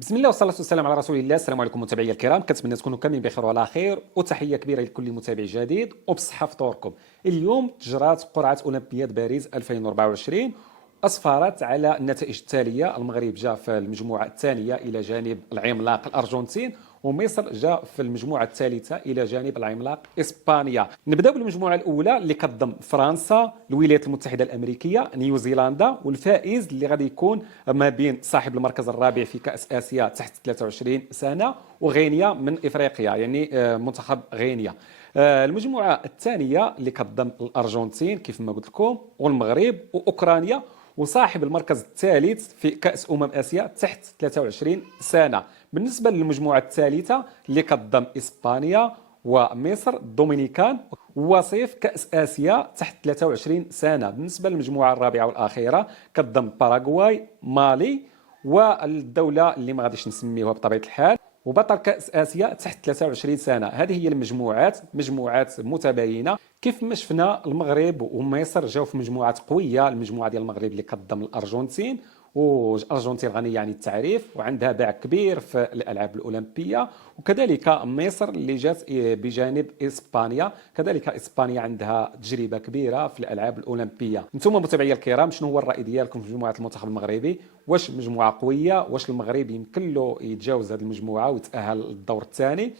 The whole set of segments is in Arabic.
بسم الله والصلاة والسلام على رسول الله. السلام عليكم متابعي الكرام، كنتمنى تكونوا كاملين بخير وعلى خير، وتحية كبيرة لكل متابع جديد وبصحة فطوركم. اليوم تجرات قرعة أولمبياد باريس 2024 أسفرت على النتائج التالية: المغرب جاء في المجموعة الثانية إلى جانب العملاق الأرجنتين، ومصر جاء في المجموعة الثالثة إلى جانب العملاق إسبانيا. نبدأ بالمجموعة الأولى اللي كتضم فرنسا، الولايات المتحدة الأمريكية، نيوزيلندا، والفائز اللي غادي يكون ما بين صاحب المركز الرابع في كأس آسيا تحت 23 سنة وغينيا من إفريقيا، يعني منتخب غينيا. المجموعة الثانية اللي كتضم الأرجنتين كيف ما قلت لكم، والمغرب وأوكرانيا، وصاحب المركز الثالث في كأس آسيا تحت 23 سنة. بالنسبة للمجموعة الثالثة اللي كتضم إسبانيا ومصر، الدومينيكان، وصيف كأس آسيا تحت 23 سنة. بالنسبة للمجموعة الرابعة والأخيرة كتضم باراغواي، مالي، والدولة اللي ما غاديش نسميوها بطبيعة الحال، وبطل كأس آسيا تحت 23 سنة. هذه هي المجموعات، مجموعات متباينة. كيف ما شفنا المغرب ومصر جاوا في مجموعات قوية. المجموعة ديال المغرب اللي كتضم الأرجنتين، والأرجنتين غنية عن التعريف وعندها باع كبير في الألعاب الأولمبية، وكذلك مصر اللي جات بجانب إسبانيا. كذلك إسبانيا عندها تجربة كبيرة في الألعاب الأولمبية. انتم متابعي الكرام، شنو هو الرأي ديالكم في مجموعة المنتخب المغربي؟ واش مجموعة قوية؟ واش المغرب يمكن له يتجاوز هذه المجموعة ويتأهل للدور الثاني؟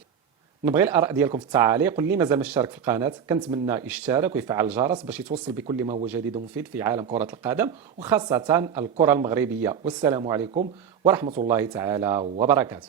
نبغي الاراء ديالكم في التعاليق، واللي مازال ما اشترك في القناه كنتمنى يشترك ويفعل الجرس باش يتوصل بكل ما هو جديد ومفيد في عالم كره القدم، وخاصه الكره المغربيه. والسلام عليكم ورحمه الله تعالى وبركاته.